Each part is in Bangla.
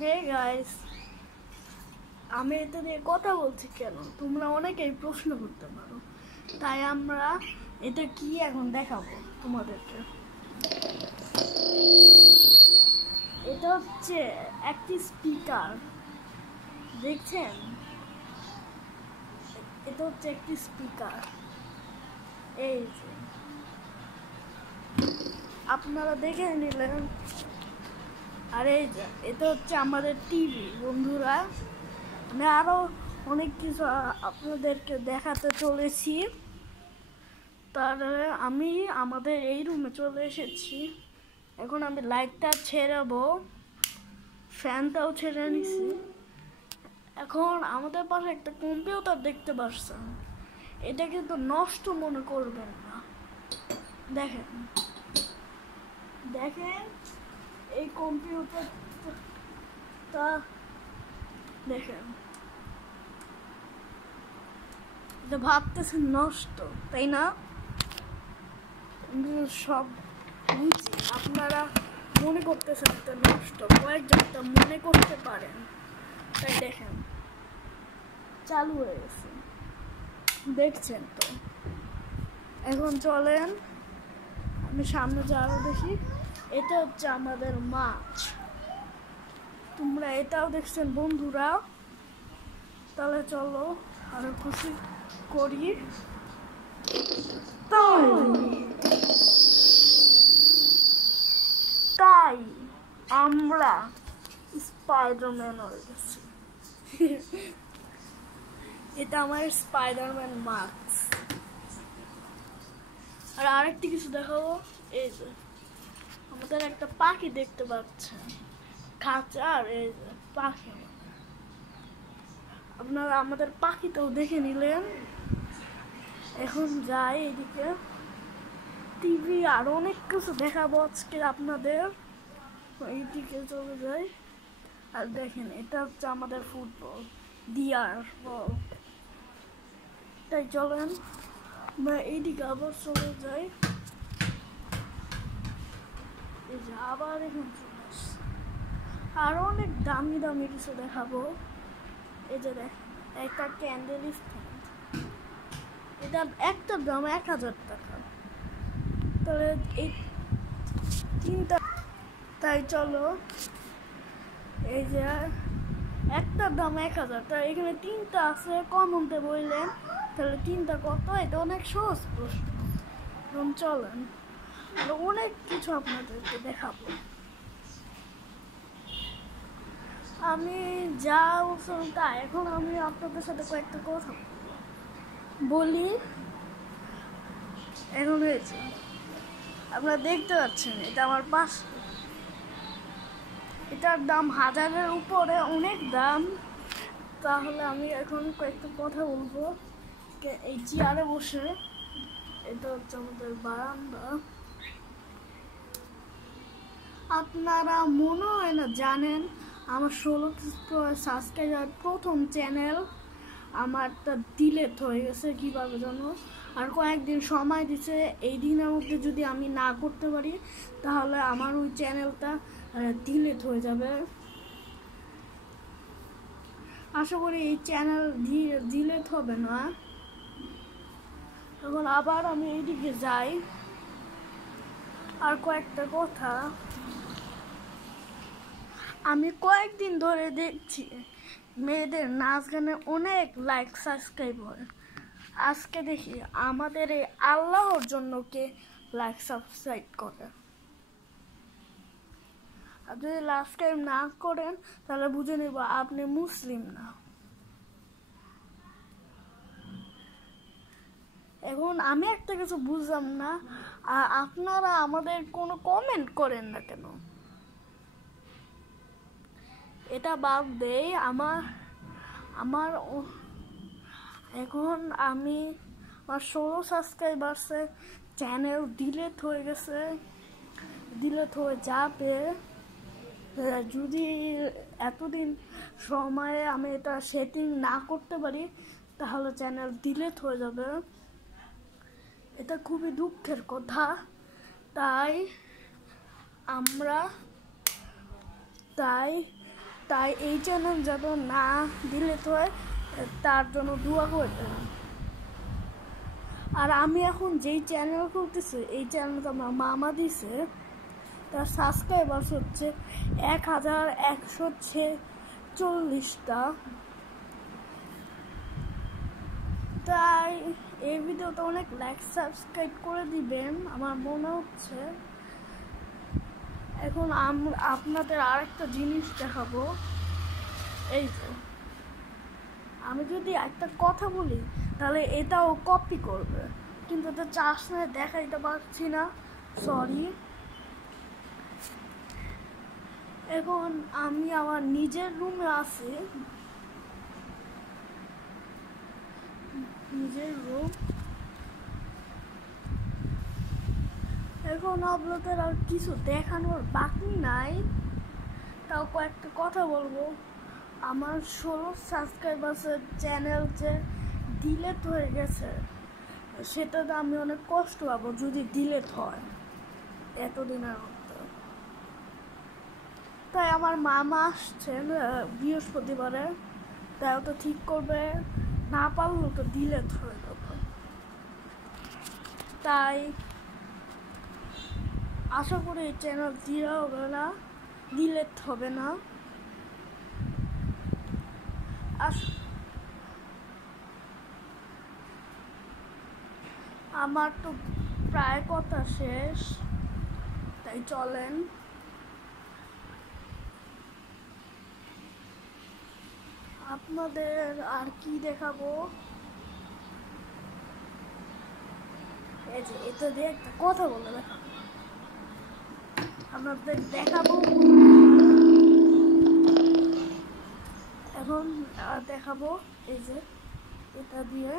হে গাইস, আমি এটা নিয়ে কথা বলছি কেন তোমরা অনেকেই প্রশ্ন করতে পারো। তাই আমরা এটা কি এখন দেখাবো তোমাদেরকে। এটা হচ্ছে একটি স্পিকার, দেখছেন? এটা হচ্ছে একটি স্পিকার। এই যে আপনারা দেখে নিলেন। আর এই যে এটা হচ্ছে আমাদের টিভি। বন্ধুরা, আমি আরো অনেক কিছু আপনাদেরকে দেখাতে চলেছি। তাহলে আমি আমাদের এই রুমে চলে এসেছি। এখন আমি লাইটটা ছেড়াবো, ফ্যানটাও ছেড়ে নিছি। এখন আমাদের পাশে একটা কম্পিউটার দেখতে পাচ্ছেন, এটা কিন্তু নষ্ট মনে করবেন না। দেখেন দেখেন এই কম্পিউটারটা দেখেন, এটা ভাবতেছেন নষ্ট, তাই না? সব বুঝি আপনারা মনে করতেছেন এটা নষ্ট, কয়েকজনটা মনে করতে পারেন। তাই দেখেন চালু হয়ে গেছে, দেখছেন তো। এখন চলেন আমি সামনে যাবো দেখি। এটা হচ্ছে আমাদের মাছ। তোমরা এটাও দেখছেন বন্ধুরা। তাহলে চলো আরো খুশি করি। তাই আমরা স্পাইডারম্যান হয়ে গেছি। এটা আমার স্পাইডারম্যান মাস্ক। আর আরেকটি কিছু দেখাবো। এই যে আমাদের একটা পাখি দেখতে পাচ্ছেন, খাঁচার এই যে পাখি। আপনারা আমাদের পাখিটাও দেখে নিলেন। এখন যাই এদিকে, টিভি আর অনেক কিছু দেখাবো আজকে আপনাদের। এইদিকে চলে যাই। আর দেখেন এটা হচ্ছে আমাদের ফুটবল, ডিয়ার বল। তাই চলেন আমরা এইদিকে আবার চলে যাই। এই যে আবার এখন চলে আসছে। আরো অনেক দামি দামি কিছু দেখাবো। এই যে দেখ, একটা ক্যান্ডেল স্ট্যান্ড, এটা একটা দাম 1000 টাকা। তাহলে এই তিনটা, তাই চলো এই যে একটার দাম 1000, তাই এখানে তিনটা আছে। কমনতে বললেন তাহলে তিনটা কত? এটা অনেক সহজ প্রশ্ন। এখন চলেন আর অনেক কিছু আপনাদেরকে দেখাবো। আমি যা বলছিলাম তা, এখন আমি আপনাদের সাথে কয়েকটা কথা বলি। এখন হয়েছে, আপনারা দেখতে পাচ্ছেন এটা আমার পাশে। এটার দাম 1000-এর উপরে, অনেক দাম। তাহলে আমি এখন কয়েকটা কথা বলবো। এই চেয়ারে বসে, এটা হচ্ছে আমাদের বারান্দা। আপনারা মনে হয় না জানেন, আমার 16 সাবস্ক্রাইবার, প্রথম চ্যানেল আমারটা ডিলেট হয়ে গেছে কীভাবে জানো। আর কয়েকদিন সময় দিছে, এই দিনের মধ্যে যদি আমি না করতে পারি তাহলে আমার ওই চ্যানেলটা ডিলেট হয়ে যাবে। আশা করি এই চ্যানেল ডিলেট হবে না। এখন আবার আমি এইদিকে যাই। আর কয়েকটা কথা, আমি কয়েকদিন ধরে দেখছি মেয়েদের নাচ গানে অনেক লাইক সাবস্ক্রাইব হয়। আজকে দেখি আমাদের এই আল্লাহর জন্য কে লাইক সাবস্ক্রাইব করে। আর যদি লাস্ট টাইম না করেন তাহলে বুঝে নেব আপনি মুসলিম না। এখন আমি একটা কিছু বুঝলাম না, আপনারা আমাদের কোনো কমেন্ট করেন না কেন? এটা বাদ দেই। আমার এখন আমি আমার 16 সাবস্ক্রাইবার্সে চ্যানেল ডিলেট হয়ে গেছে, ডিলেট হয়ে যাবে। যদি এতদিন সময়ে আমি এটা সেটিং না করতে পারি তাহলে চ্যানেল ডিলেট হয়ে যাবে। এটা খুবই দুঃখের কথা। তাই তাই এই চ্যানেল যত না ডিলিট হয় তার জন্য দোয়া করবেন। আর আমি এখন যেই চ্যানেল খুলতেছি এই চ্যানেলটা আমার মামা দিছে, তার সাবস্ক্রাইবার্স হচ্ছে 1146টা। তাই এই ভিডিওটা অনেক লাইক সাবস্ক্রাইব করে দিবেন আমার মনে হচ্ছে। এখন আপনাদের আরেকটা জিনিস দেখাবো। এই যে আমি যদি একটা কথা বলি তাহলে এটাও কপি করবে, কিন্তু এটা চার্জ নিয়ে দেখাইতে পারছি না, সরি। এখন আমি আমার নিজের রুমে আছি, নিজের রুম। এখন আপনাদের আর কিছু দেখানোর বাকি নাই, তাও কয়েকটা কথা বলবো। আমার 16 সাবস্ক্রাইবার্সের চ্যানেল যে ডিলেট হয়ে গেছে সেটাতে আমি অনেক কষ্ট পাবো যদি ডিলেট হয় এতদিনের মধ্যে। তাই আমার মামা আসছেন বৃহস্পতিবারে, তাই তো ঠিক করবে, না পারলেও তো ডিলেট হয়ে যাবে। তাই আশা করি এই চ্যানেল ডিলেট হবে না। আমার তো প্রায় কথা শেষ, তাই চলেন আপনাদের আর কি দেখাবো। এই যে এটা দিয়ে একটা কথা বলে দেখাবো, আপনাদের দেখাবো। এখন দেখাবো এই যে এটা দিয়ে।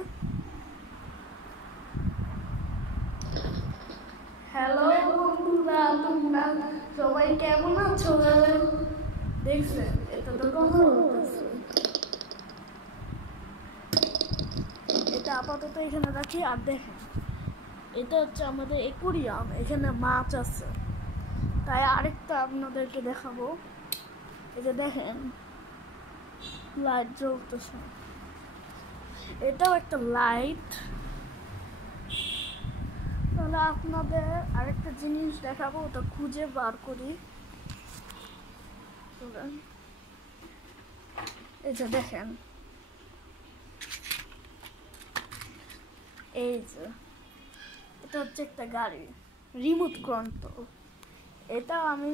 হ্যালো বন্ধুরা, তোমরা সবাই কেমন আছো? দেখছেন এটা তো কথা বলতেছে। এটা আপাতত এখানে রাখি। আর দেখেন এটা হচ্ছে আমাদের অ্যাকুরিয়াম, এখানে মাছ আছে। তাই আরেকটা আপনাদেরকে দেখাবো। এই যে দেখেন লাইট জ্বলতেছে, এটাও একটা লাইট। তাহলে আপনাদের আরেকটা জিনিস দেখাবো, ওটা খুঁজে বার করি। এই যে দেখেন, এই যে এটা হচ্ছে একটা গাড়ি, রিমোট কন্ট্রোল। এটা আমি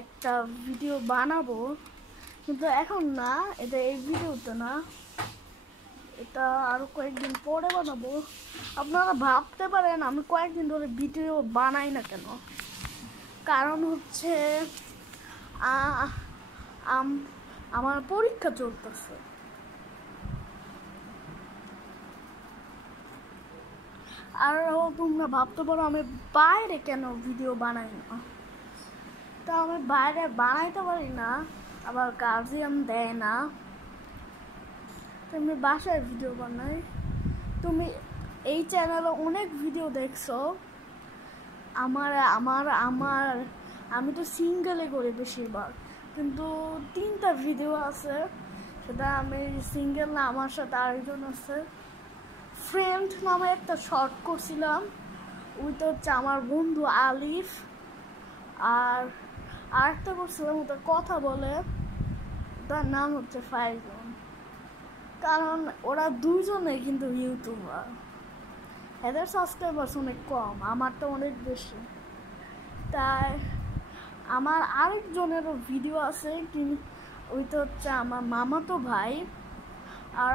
একটা ভিডিও বানাবো, কিন্তু এখন না, এটা এই ভিডিওতে না, এটা আরো কয়েকদিন পরে বানাবো। আপনারা ভাবতে পারেন আমি কয়েকদিন ধরে ভিডিও বানাই না কেন, কারণ হচ্ছে আমার পরীক্ষা চলতেছে। আর তোমরা ভাবতে পারো আমি বাইরে কেন ভিডিও বানাই না। তা আমি বাইরে বানাইতে পারি না, আবার গার্জিয়ান দেয় না, তুমি বাসায় ভিডিও বানাই। তুমি এই চ্যানেলে অনেক ভিডিও দেখছো আমার আমার আমার আমি তো সিঙ্গেলে করি বেশিরভাগ, কিন্তু 3টা ভিডিও আছে, সেটা আমি সিঙ্গেল না, আমার সাথে আরেকজন আছে। ফ্রেন্ড নামে একটা শর্ট করছিলাম, ওইটা হচ্ছে আমার বন্ধু আলিফ। আর আরেকটা করছিলাম ওটা কথা বলে, তার নাম হচ্ছে ফাইজন। কারণ ওরা দুজনে কিন্তু ইউটিউবার, এদের সাবস্ক্রাইবার্স অনেক কম, আমার তো অনেক বেশি। তাই আমার আরেকজনেরও ভিডিও আছে, কিন্তু ওইটা হচ্ছে আমার মামাতো ভাই। আর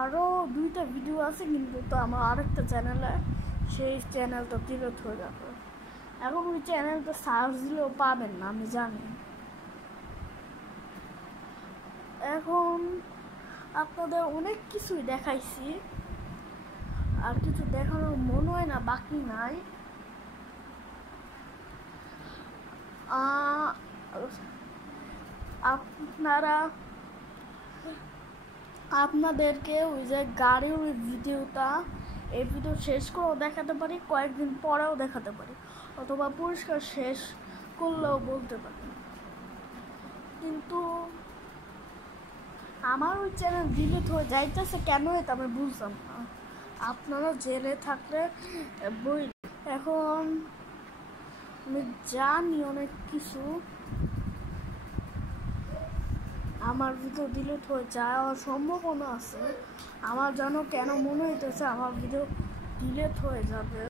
আরও 2টা ভিডিও আছে, কিন্তু তো আমার আরেকটা চ্যানেলে, সেই চ্যানেলটা ডিলিট হয়ে যাবে। এখন ওই চ্যানেলটা সার্চ দিলেও পাবেন না, আমি জানি। এখন আপনাদের অনেক কিছুই দেখাইছি, আর কিছু দেখানোর মনে হয় না বাকি নাই। আপনাদেরকে ওই যে গাড়ির ওই ভিডিওটা, এই ভিডিও শেষ করেও দেখাতে পারি, কয়েকদিন পরেও দেখাতে পারি, অথবা পরিষ্কার শেষ করলেও বলতে পারি। কিন্তু আমার ওই চ্যানেল ডিলিট হয়ে যাইতেছে কেন এটা আমি বুঝলাম না। আপনারা জেলে থাকলে বই এখন আমি জানি অনেক কিছু, আমার ভিডিও ডিলিট হয়ে যাওয়ার সম্ভাবনা আছে। আমার যেন কেন মনে হইতেছে আমার ভিডিও ডিলিট হয়ে যাবে।